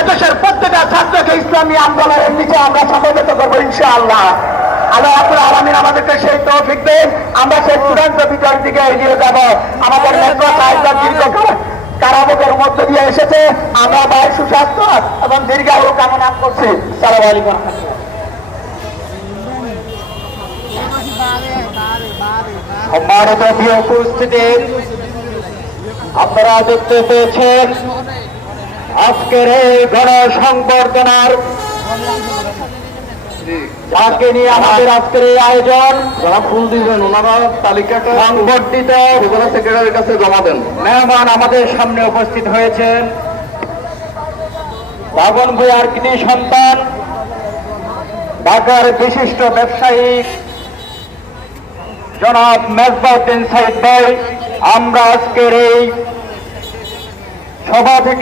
এদেশের প্রত্যেকটা ছাত্রকে ইসলামী আন্দোলনের নিচে আমরা সমবেত করবো ইনশাআল্লাহ। আল্লাহ রাব্বুল আলামিন আমাদেরকে সেই তৌফিক দেন, আমরা সেই চূড়ান্ত বিজয়ের দিকে এগিয়ে যাব। আমাদের নেতা সাহিত্য দীর্ঘ কারাভোগের মধ্য দিয়ে এসেছে, আমরা ভাই সুস্বাস্থ্য এবং দীর্ঘায়ু কামনা করছি। আসসালামু আলাইকুম। সম্মানিত প্রিয় উপস্থিতি, আপনারা দেখতে পেয়েছেন আজকের এই গণসংবর্ধনার যাকে নিয়ে আমাদের আজকের এই আয়োজন। যারা ফুল দিবেন ওনারা তালিকাটা সংবর্ধিত সেক্রেটারির কাছে জমা দেন। মেহমান আমাদের সামনে উপস্থিত হয়েছেন বাবন ভূঁইয়ার কৃতি সন্তান, ঢাকার বিশিষ্ট ব্যবসায়ী জনাব মেজবাউদ্দিন সাইদ ভাই। আমরা আজকের এই সভা থেকে